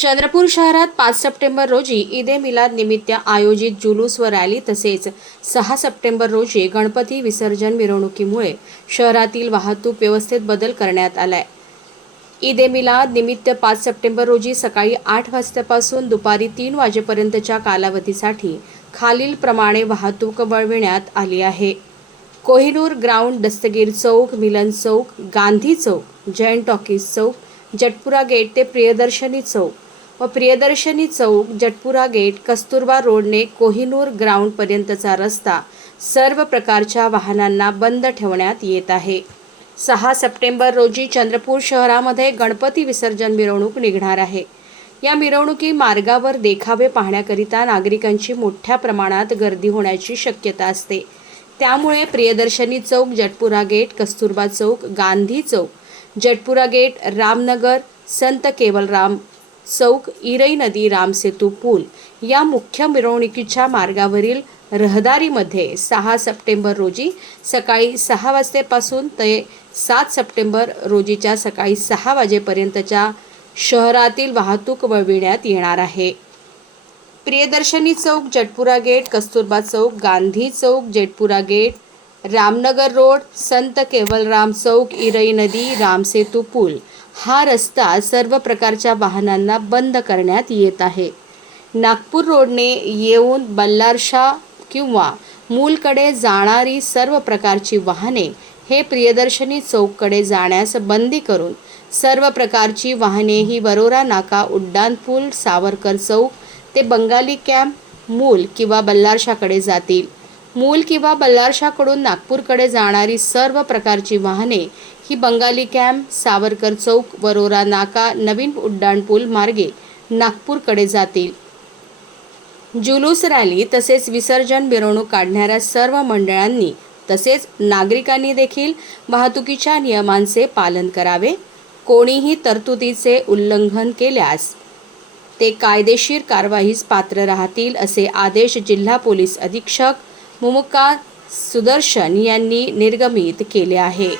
चंद्रपूर शहरात पाच सप्टेंबर रोजी ईद ए मिलाद निमित्त आयोजित जुलूस व रॅली तसेच सहा सप्टेंबर रोजी गणपती विसर्जन मिरवणुकीमुळे शहरातील वाहतूक व्यवस्थेत बदल करण्यात आलाय. ईद ए मिलाद निमित्त पाच सप्टेंबर रोजी सकाळी आठ वाजतापासून दुपारी तीन वाजेपर्यंतच्या कालावधीसाठी खालीलप्रमाणे वाहतूक वळविण्यात आली आहे. Kohinoor ground Dastagir Chowk Milan Chowk Gandhi Chowk Jain talkies Chowk Jatpura gate ते प्रियदर्शनी चौक व प्रियदर्शनी चौक जटपुरा गेट कस्तुरबा रोडने कोहिनूर ग्राउंडपर्यंतचा रस्ता सर्व प्रकारच्या वाहनांना बंद ठेवण्यात येत आहे. सहा सप्टेंबर रोजी चंद्रपूर शहरामध्ये गणपती विसर्जन मिरवणूक निघणार आहे. या मिरवणुकी मार्गावर देखावे पाहण्याकरिता नागरिकांची मोठ्या प्रमाणात गर्दी होण्याची शक्यता असते. त्यामुळे प्रियदर्शनी चौक जटपुरा गेट कस्तुरबा चौक गांधी चौक जटपुरा गेट रामनगर संत केवलराम चौक इरई नदी रामसेतू पूल या मुख्य मिरवणुकीच्या मार्गावरील रहदारीमध्ये सहा सप्टेंबर रोजी सकाळी सहा वाजतेपासून ते सात सप्टेंबर रोजीच्या सकाळी सहा वाजेपर्यंतच्या शहरातील वाहतूक वळविण्यात येणार आहे. Priyadarshini Chowk Jatpura gate Kasturba Chowk Gandhi Chowk Jatpura gate Ramnagar road Sant Kewalram Chowk Irai नदी रामसेतू पूल. हा रस्ता सर्व प्रकारच्या वाहनांना बंद करण्यात येत आहे. नागपूर रोडने येऊन बल्लारशा किंवा मूलकडे जाणारी सर्व प्रकारची वाहने हे प्रियदर्शनी चौककडे जाण्यास बंदी करून सर्व प्रकारची वाहने ही वरोरा नाका उड्डाणपूल सावरकर चौक ते बंगाली कॅम्प मूल किंवा बल्लारशाकडे जातील. मूल किंवा बल्लारशाकडून नागपूरकडे जाणारी सर्व प्रकारची वाहने ही बंगाली कॅम्प सावरकर चौक वरोरा नाका नवीन उड्डाणपूल मार्गे नागपूरकडे जातील. जुलूस रॅली तसेच विसर्जन मिरवणूक काढणाऱ्या सर्व मंडळांनी तसेच नागरिकांनी देखील वाहतुकीच्या नियमांचे पालन करावे कोणीही तरतुदीचे उल्लंघन केल्यास ते कायदेशीर कारवाईस पात्र राहतील असे आदेश जिल्हा पोलीस अधीक्षक मुमुक्का सुदर्शन यांनी निर्गमित केले आहे.